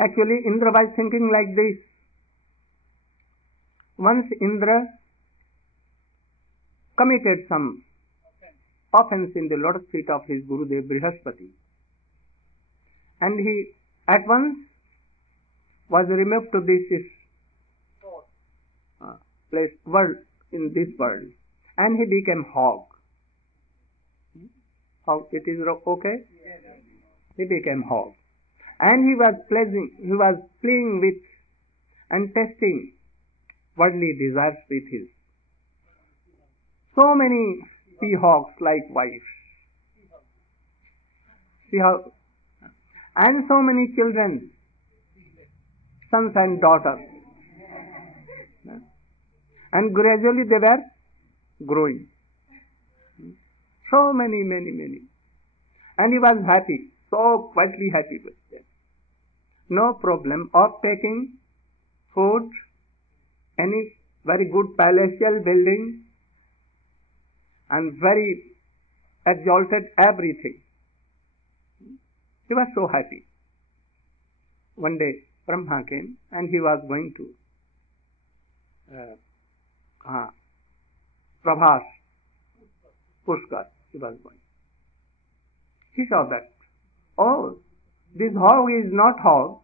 Actually, Indra was thinking like this. Once Indra committed some offense in the lotus feet of his Gurudev Brihaspati, and he at once was removed to this place, world, in this world, and he became hog. How it is okay? He became hog, and he was playing with and testing worldly desires with his so many sea-hogs like wives, and so many children, sons and daughters, and gradually they were growing. So many, and he was happy, so quietly happy with them. No problem of taking food, any very good palatial building, and very exalted everything. He was so happy. One day Brahma came and he was going to Prabhas, Pushkar, he was going. He saw that, oh, this hog is not hog,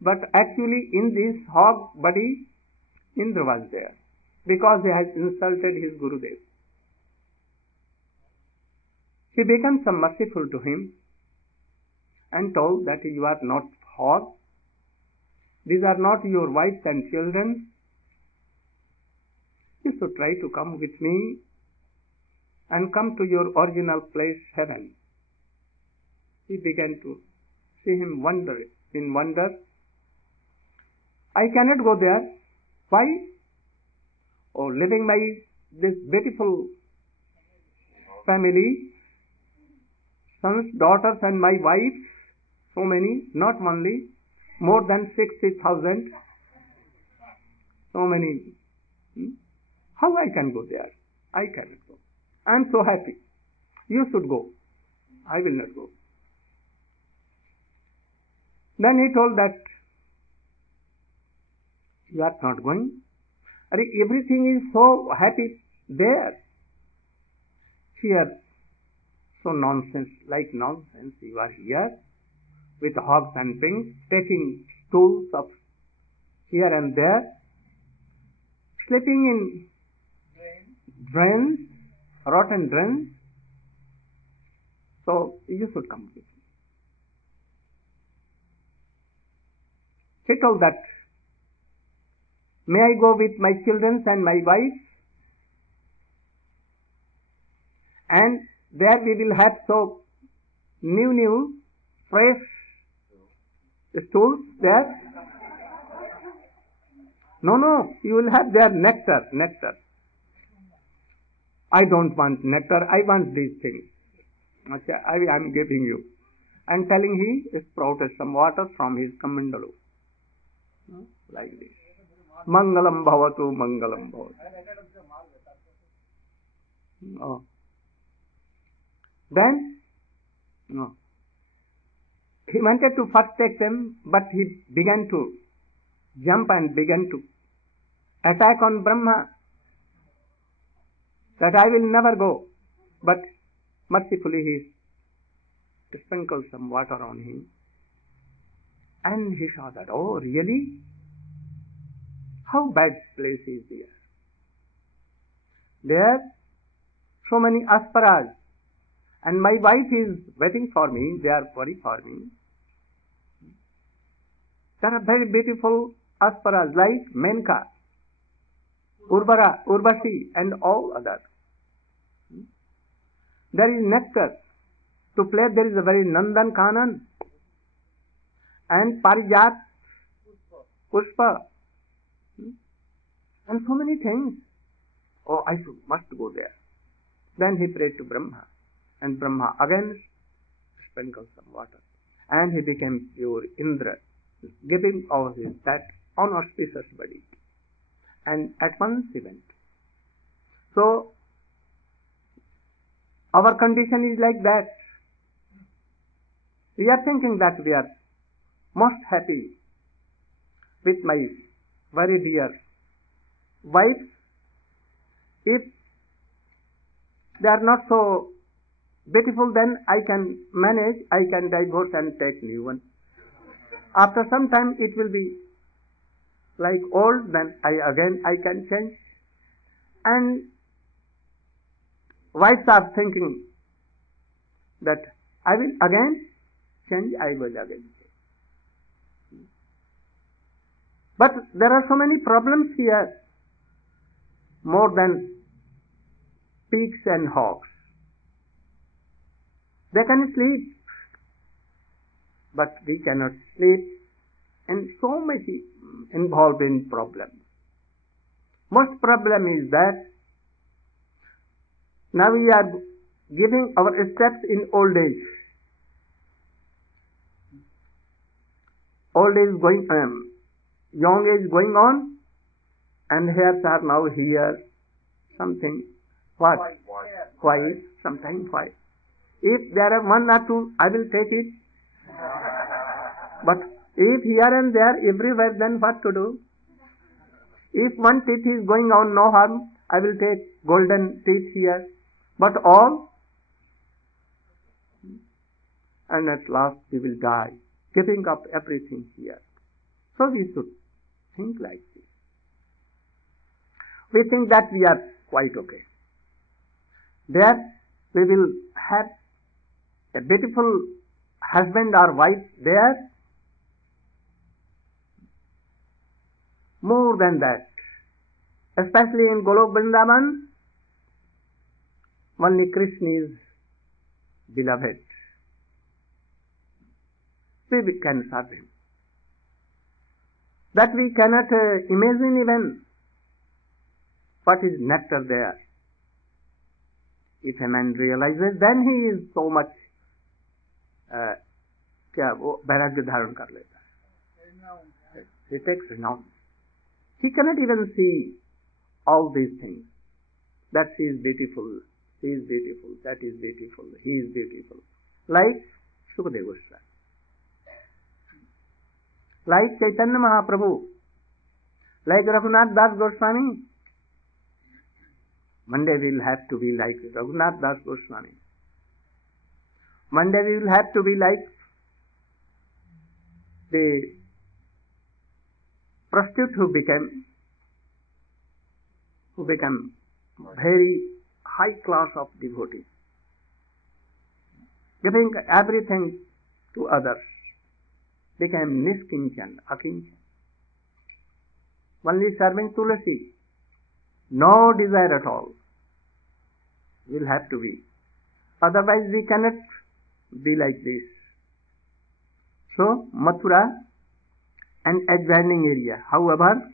but actually in this hog body Indra was there, because he had insulted his Gurudev. He became so merciful to him and told that you are not hog, these are not your wives and children, you should try to come with me and come to your original place, heaven. He began to see him in wonder. I cannot go there. Why? Oh, living this beautiful family, sons, daughters, and my wife, so many, not only, more than 60,000, so many. How I can go there? I cannot go. I am so happy. You should go. I will not go. Then he told that you are not going. Everything is so happy there. Here, so nonsense, like nonsense. You are here with hogs and pigs, taking stools of here and there, sleeping in drains, rotten drains. So you should come with me. He told that, may I go with my children and my wife? And there we will have so new, fresh stools there. No, you will have there nectar. I don't want nectar, I want these things. I am giving you. And telling he sprouted some water from his kamandalu. Like this. Mangalam bhavatu, mangalam bhavatu. Oh. Then, no. He wanted to first take them, but he began to jump and began to attack on Brahma. That I will never go. But mercifully he sprinkled some water on him. And he saw that, oh really? How bad place is there? There, so many asparas. And my wife is waiting for me, they are worried for me. There are very beautiful asparas like Menka, Urvasi and all others. There is nectar. To play there is a very Nandan Kanan and Parijat, Pushpa, and so many things. Oh, I must go there. Then he prayed to Brahma, and Brahma again sprinkled some water, and he became pure Indra, giving all his that unauspicious body. And at once he went. So, our condition is like that. We are thinking that we are most happy with my very dear wife. If they are not so beautiful, then I can manage, I can divorce and take new one. After some time it will be like old, then I can change. And wives are thinking that I will again change, I will again change. But there are so many problems here, more than pigs and hogs. They can sleep, but we cannot sleep, and so much involved in problems. Most problem is that now we are giving our steps in old age. Old age going, young age going on, and hairs are now here, something, what? White, sometimes white. If there are one or two, I will take it. But if here and there, everywhere, then what to do? If one teeth is going on, no harm, I will take golden teeth here. But all, and at last we will die, giving up everything here. So we should think like this. We think that we are quite okay. There we will have a beautiful husband or wife there. More than that, especially in Golok Vrindavan, only Krishna is beloved. We can serve him. That we cannot imagine even what is nectar there. If a man realizes, then he is so much वैराग्य धारण कर लेता है. He takes renown. He cannot even see all these things. That she is beautiful, he is beautiful, that is beautiful, he is beautiful. Like Sukadeva Goswami, like Chaitanya Mahaprabhu, like Raghunath Das Goswami. One day we will have to be like Raghunath Das Goswami. One day we will have to be like the prostitute who became very high class of devotees, giving everything to others, became Niskinchan, Akinchan, only serving Tulasi, no desire at all. Will have to be. Otherwise we cannot be like this. So Mathura and adjoining area, however,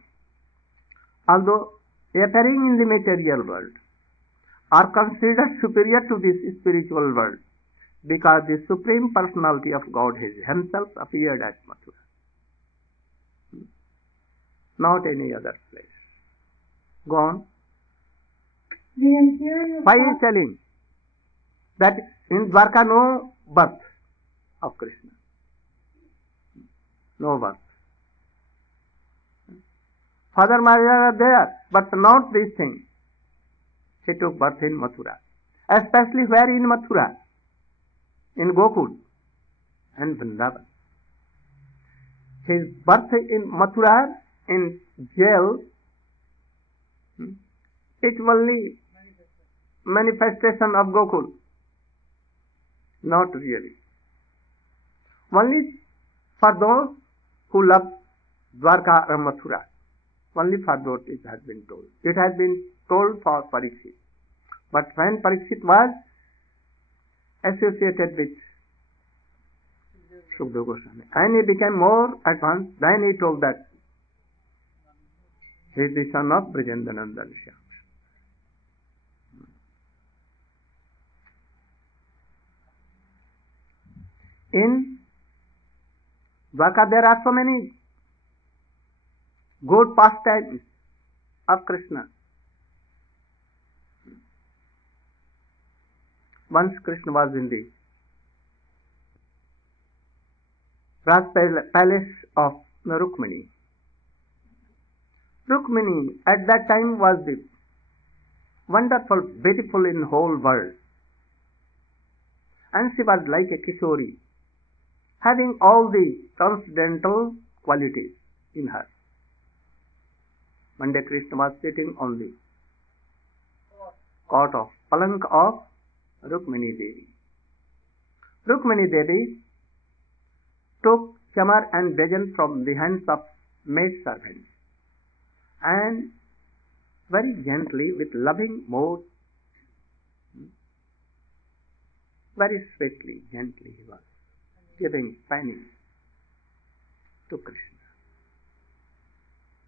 although appearing in the material world, are considered superior to this spiritual world, because the Supreme Personality of Godhead himself appeared at Mathura, not any other place. Go on. Why is telling that in Dwarka no birth of Krishna? No birth. Father Mother are there, but not this thing. He took birth in Mathura. Especially where in Mathura? In Gokul and Vrindavan. His birth in Mathura, in jail, it's only manifestation of Gokul. Not really. Only for those who love Dwarka or Mathura. Only for those it has been told. It has been told for Parikshit. But when Parikshit was associated with Sukadeva Goswami, and he became more advanced, then he told that he is the son of Brajendanandan Shyam. In Dwarka there are so many good pastimes of Krishna. Once Krishna was in the palace of Rukmini. Rukmini at that time was the wonderful, beautiful in whole world. And she was like a Kishori, having all the transcendental qualities in her. One day Krishna was sitting on the cot of palank of Rukmini Devi. Rukmini Devi took chamar and bejan from the hands of maid servants and very gently, with loving mood, very sweetly, gently he was giving pennies to Krishna.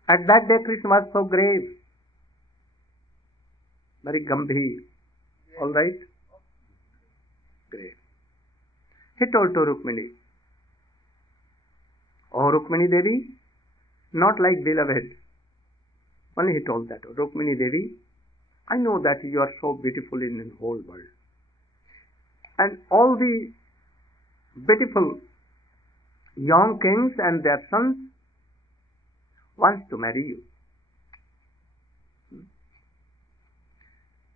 At that day Krishna was so grave, very gambhir, all right? Grave. He told to Rukmini, "Oh Rukmini Devi, not like beloved." Only he told that, "Rukmini Devi, I know that you are so beautiful in the whole world. And all the beautiful young kings and their sons wants to marry you.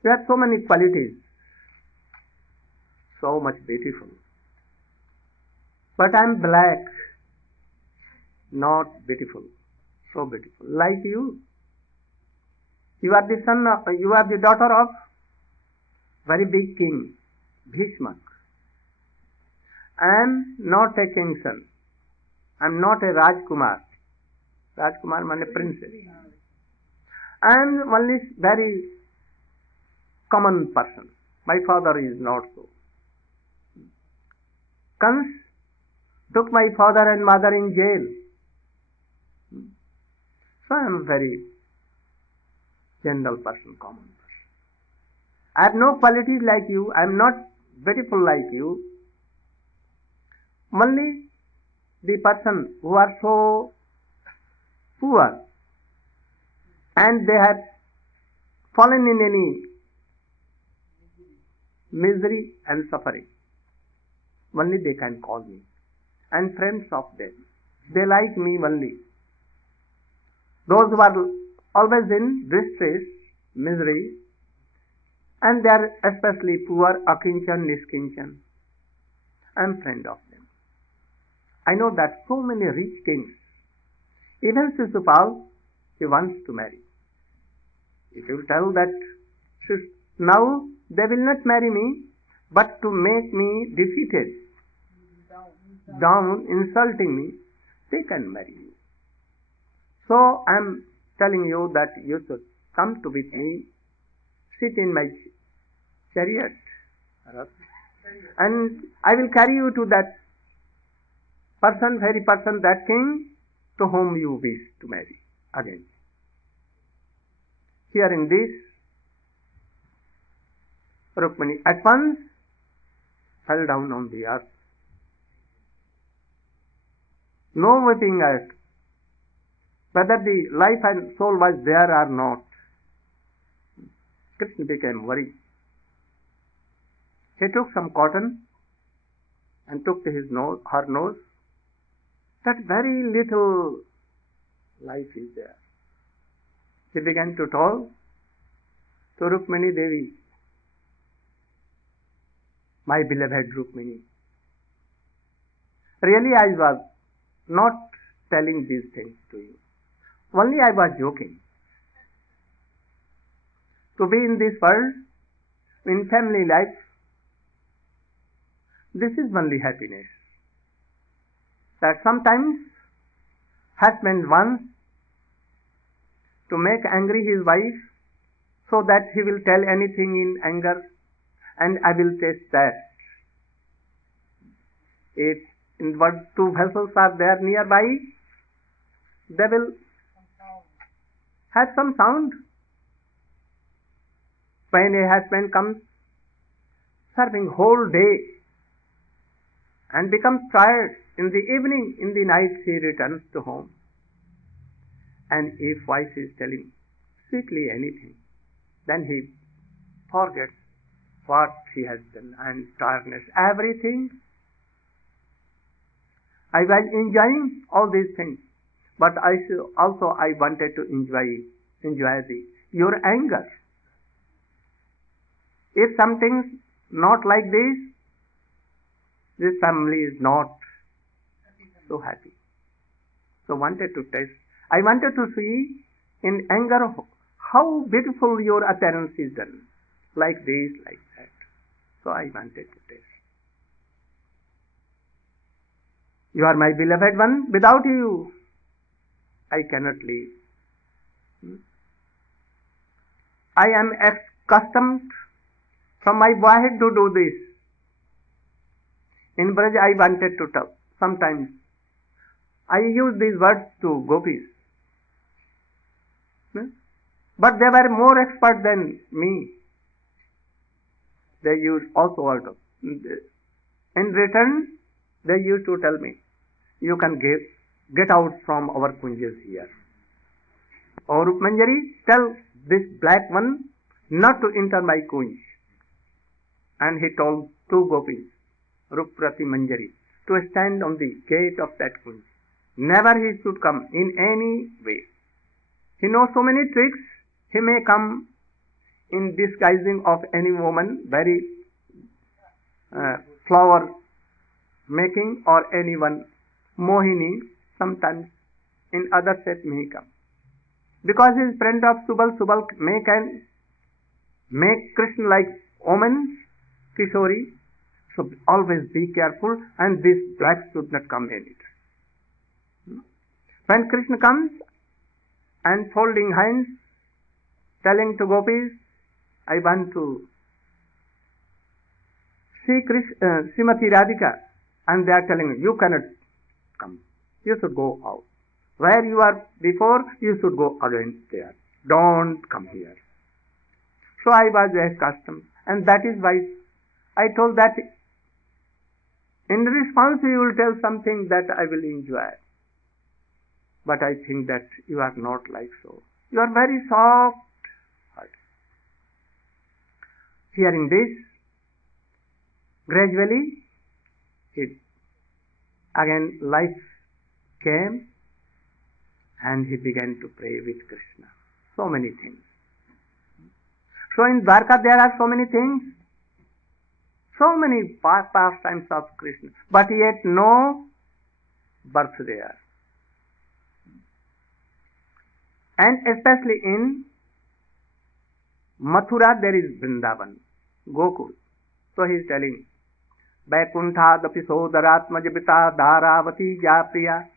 You have so many qualities, so much beautiful. But I am black, not beautiful, so beautiful. Like you. You are the daughter of very big king, Bhishmak. I am not a king's son. I am not a Rajkumar. Rajkumar means a princess. I am only very common person. My father is not so. Kans took my father and mother in jail. So I am very general person, common person. I have no qualities like you. I am not beautiful like you. Only the person who are so poor and they have fallen in any misery and suffering, only they can call me. And friends of them, they like me only. Those who are always in distress, misery, and they are especially poor, akinchan, niskinchan, I am friend of them. I know that so many rich kings, even Sisupal, he wants to marry. If you tell that now they will not marry me, but to make me defeated, down, insulting me, they can marry you. So I am telling you that you should come to with me, sit in my chariot, and I will carry you to that person, very person, that king to whom you wish to marry again. Hearing this, Rukmini at once fell down on the earth. No weeping at whether the life and soul was there or not. Krishna became worried. He took some cotton and took to her nose. That very little life is there. He began to tell to Rukmini Devi, my beloved Rukmini, really I was not telling these things to you. Only I was joking. To be in this world, in family life, this is only happiness. That sometimes husband wants to make angry his wife so that he will tell anything in anger and I will taste that. If in what two vessels are there nearby, they will have some sound. When a husband comes serving whole day and becomes tired, in the evening, in the night he returns to home. And if wife is telling sweetly anything, then he forgets what he has done and tiredness, everything. I was enjoying all these things, but I wanted to enjoy your anger. If something's not like this family is not so happy. So wanted to test. I wanted to see in anger how beautiful your appearance is done. Like this, like that. So I wanted to test. You are my beloved one. Without you, I cannot live. I am accustomed from my boyhood to do this. In Braj, I wanted to talk. Sometimes I use these words to gopis. But they were more expert than me. They used also also. In return, they used to tell me, you can get out from our kunjas here. Or Manjari, tell this black one not to enter my kunj. And he told two gopis, Ruprati Manjari, to stand on the gate of that kunj. Never he should come in any way. He knows so many tricks. He may come in disguising of any woman, very flower making, or anyone, Mohini, sometimes in other set may come. Because he is friend of Subal, Subal can make Krishna like woman, Kishori. So always be careful, and this black should not come anytime. When Krishna comes and folding hands, telling to gopis, I want to see Srimati Radhika, and they are telling you cannot come. You should go out. Where you are before, you should go again there. Don't come here. So I was accustomed, and that is why I told that in response you will tell something that I will enjoy. But I think that you are not like so. You are very soft. Hearing this, gradually, again life came, and he began to pray with Krishna. So many things. So in Dwarka there are so many things, so many pastimes of Krishna, but yet no birth there. And especially in Mathura there is Vrindavan, Gokul. So he is telling, Vaikuntha-dapi sodaratmajapita dharavati japriya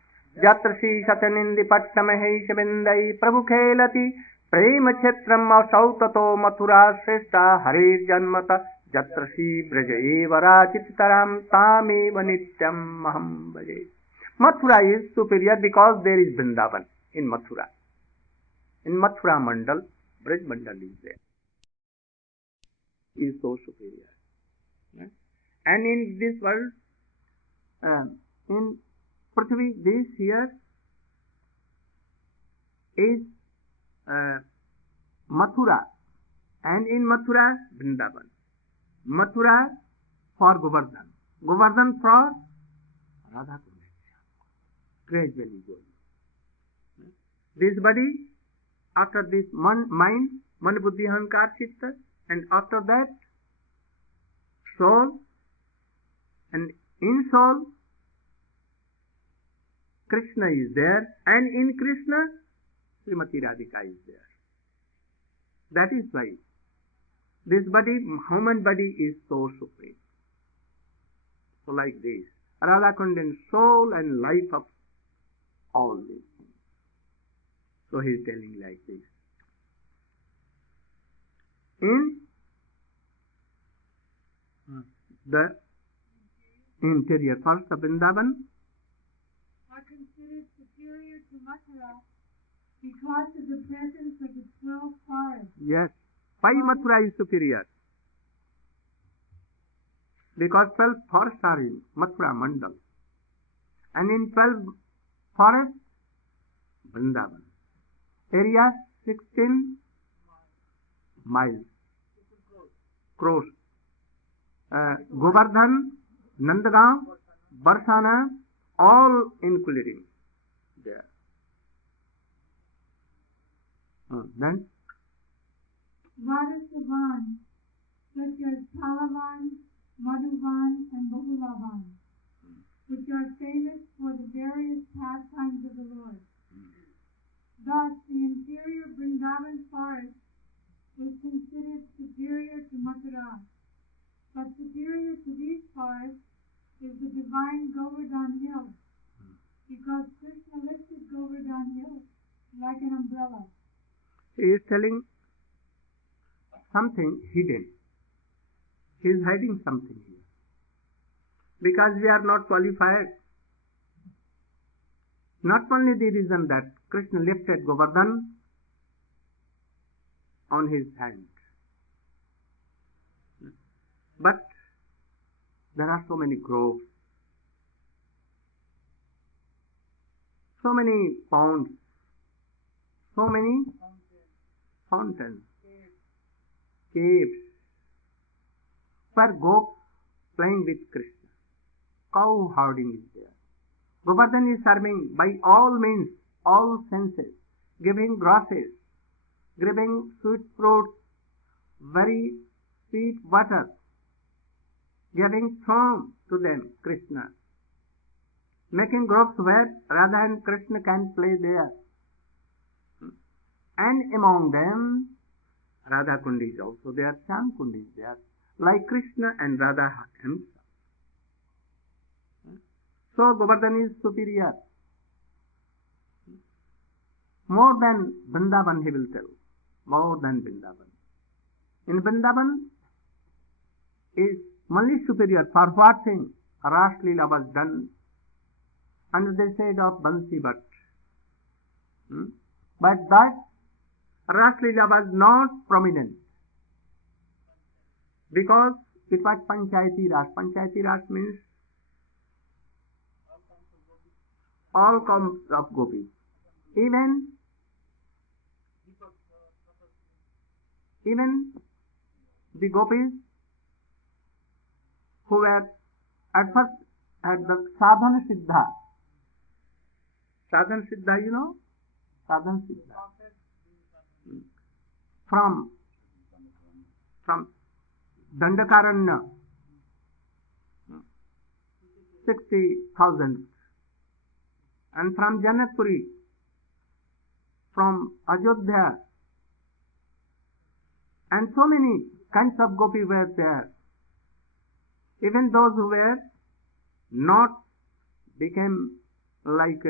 jatra shri satanindi pattamahesha bindai prabhu khelati prema chetram asautato mathura shrestha harir janmata jatra shri braja eva rachitaram tameva nityam maham bhaje. Mathura is superior because there is Vrindavan in Mathura. In Mathura Mandal, Braj Mandal is there. Is so superior. Yeah? And in this world, in Prithvi, this here is Mathura, and in Mathura, Vrindavan. Mathura for Govardhan, Govardhan for Radha-kunda. Gradually going. This body, after this mind, man, buddhi, ahankar, chitta, and after that, soul, and in soul, Krishna is there, and in Krishna, Srimati Radhika is there. That is why this body, human body, is so supreme. So like this, Radha-kunda is soul and life of all these things. So he is telling like this. In the interior, first of Vrindavan are considered superior to Mathura because of the presence of the 12 forests. Yes. Why Mathura is superior? Because 12 forests are in Mathura Mandal. And in 12 forests, Vrindavan. Area 16 miles. Crores. Govardhan, Nandagaon, Barsana, all including there. Then Radha-savan, such as Palavan, Madhuvan, and Bahulavan, which are famous for the various pastimes of the Lord. Thus, the interior Vrindavan forest is considered superior to Mathura, but superior to these forests is the divine Govardhan Hill, because Krishna lifted Govardhan Hill like an umbrella. he is telling something hidden. He is hiding something here. Because we are not qualified. Not only the reason that Krishna lifted Govardhan on his hand, but there are so many groves, so many ponds, so many fountains, caves, where goats playing with Krishna. Cow herding is there. Govardhan is serving by all means, all senses, giving grasses, giving sweet fruits, very sweet water, giving throne to them, Krishna, making groves where Radha and Krishna can play there. And among them, Radha-kunda is also there, Shyam-kunda is there, like Krishna and Radha himself. So Govardhan is superior. More than Vrindavan, he will tell. More than Vrindavan. In Vrindavan is only superior for what thing? Ras Leela was done under the shade of Bansi Bhatt. But that Ras Leela was not prominent because it was Panchayati Ras. Panchayati Ras means all kinds of gopis. Even the gopis who were at first at the Sadhana Siddha. Sadhana Siddha, you know? Sadhana Siddha. From Dandakaranya, 60,000. And from Janakpuri, from Ajodhya, and so many kinds of gopis were there. Even those who were not became like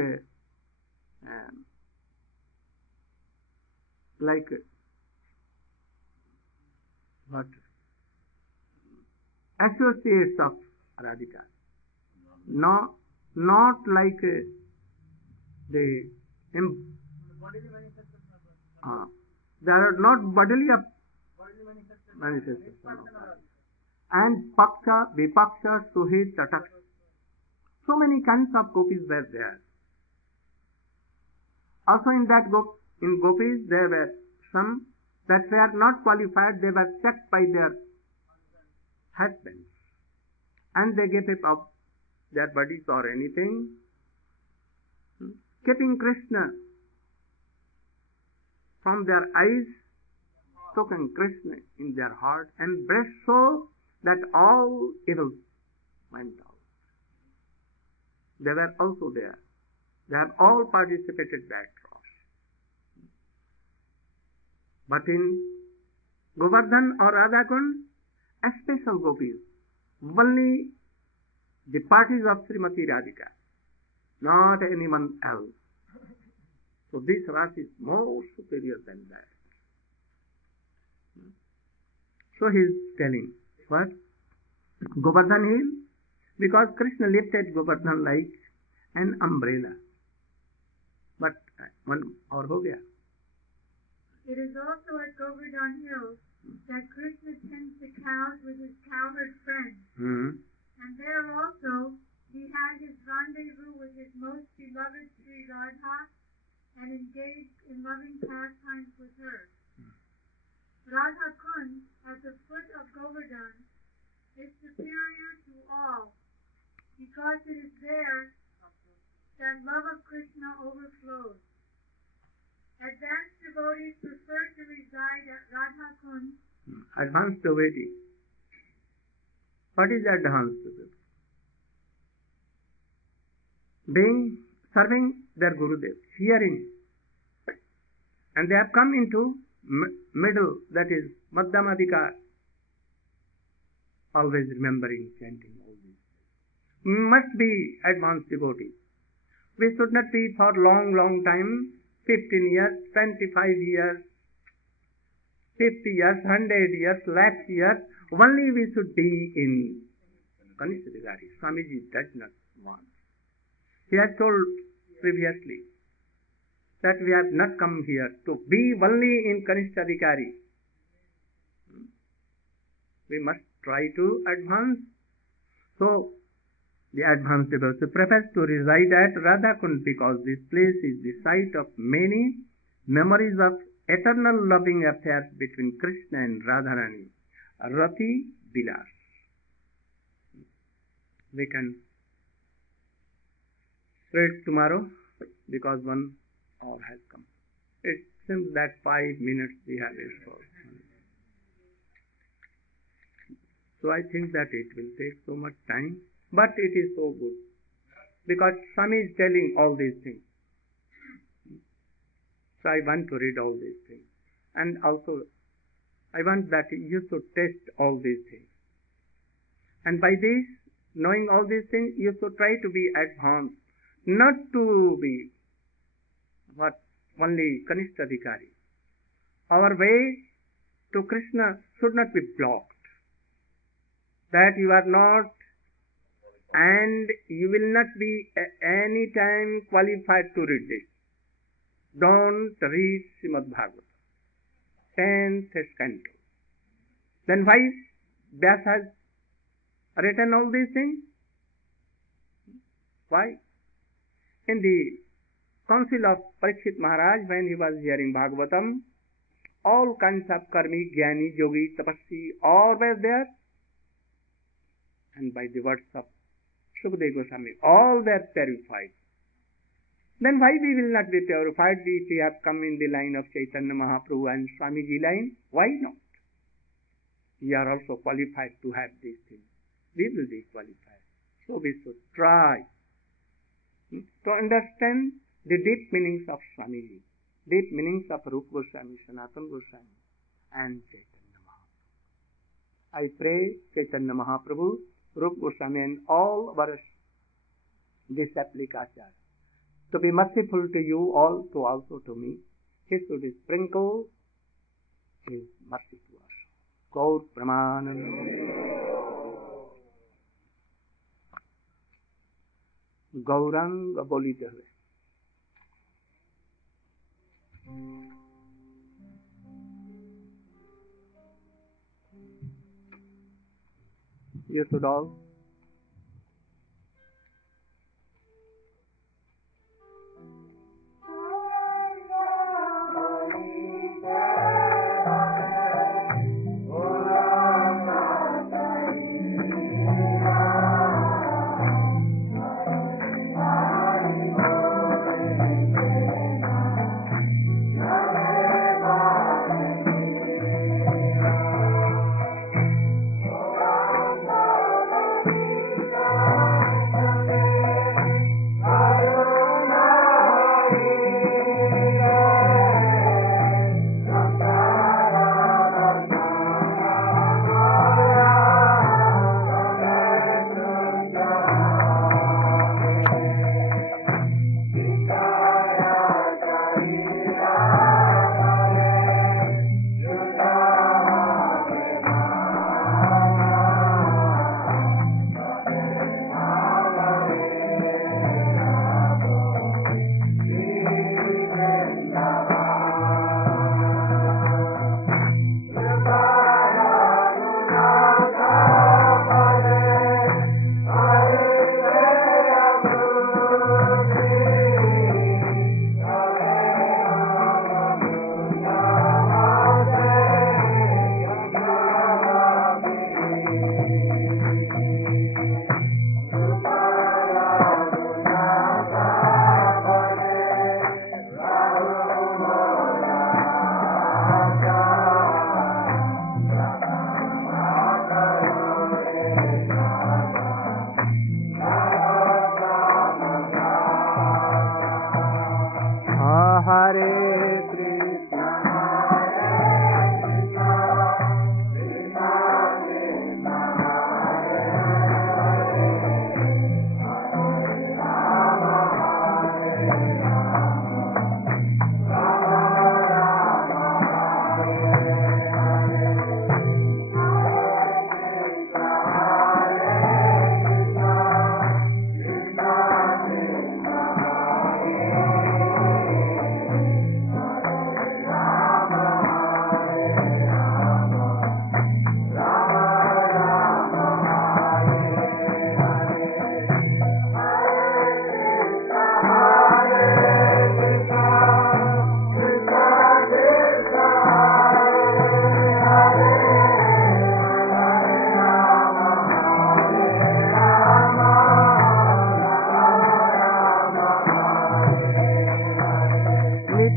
what associates of Radhika. No, not like they are not bodily manifestation of Radhika. And Paksha, Vipaksha, Suhit, Tatak. So many kinds of gopis were there. Also in gopis there were some that were not qualified, they were checked by their husbands. And they gave up their bodies or anything, keeping Krishna from their eyes, taking Krishna in their heart, embraced so that all evils went out. They were also there. They have all participated that cross. But in Govardhan or Radha-kunda, a special gopis, only the parties of Srimati Radhika, not anyone else. So this Ras is more superior than that. So he is telling what? Govardhan Hill, because Krishna lifted Govardhan like an umbrella. But one or ho gaya. It is also at Govardhan Hill that Krishna tends the cows with his cowherd friends. And there also he had his rendezvous with his most beloved Sri Radha and engaged in loving pastimes with her. Radha-kunda at the foot of Govardhan is superior to all because it is there then love of Krishna overflows. Advanced devotees prefer to reside at Radha-kunda. Advanced devotee. What is advanced devotee? Serving their Gurudev, hearing. And they have come into middle, that is Madhyamadikar. Always remembering, chanting all these. Must be advanced devotees. We should not be for long time, 15 years, 25 years, 50 years, 100 years, lakh years. Only we should be in Kanishadikari. Swamiji does not want. He has told previously that we have not come here to be only in Kanishadikari. We must try to advance. So, the advanced devotee prefers to reside at Radha-kunda because this place is the site of many memories of eternal loving affairs between Krishna and Radharani. Rati Vilas. We can read tomorrow because 1 hour has come. It seems that 5 minutes we have is for. So I think that it will take so much time, but it is so good because Swami is telling all these things. So I want to read all these things, and also I want that you should test all these things. And by this, knowing all these things, you should try to be advanced, not to be only Kanishadikari. Our way to Krishna should not be blocked. That you are not, and you will not be any time qualified to read this. Don't read Srimad Bhagavatam, 10th canto. Then why Vyasa has written all these things? Why? In the council of Parikshit Maharaj, when he was hearing Bhagavatam, all kinds of karmi, jnani, yogi, tapasvi, all were there. And by the words of Sukadeva Goswami, all were purified. Then why we will not be purified if we have come in the line of Chaitanya Mahaprabhu and Swamiji line? Why not? We are also qualified to have these things. We will be qualified. So we should try to understand the deep meanings of Swamiji, deep meanings of Rupa Goswami, Sanatana Goswami, and Chaitanya Mahaprabhu. I pray Chaitanya Mahaprabhu, Rupa Goswami, and all our disciples to be merciful to you all, to also to me. He should sprinkle His mercy to us. Gaur Pramanam. Gauranga bolite हुए. You should all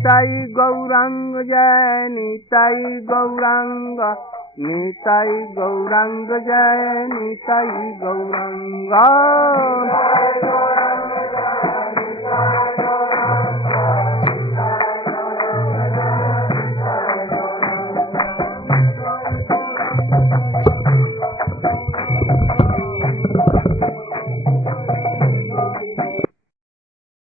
Nitai Gaurang जय निताई गौरांग निताई गौरांग जय निताई गौरांग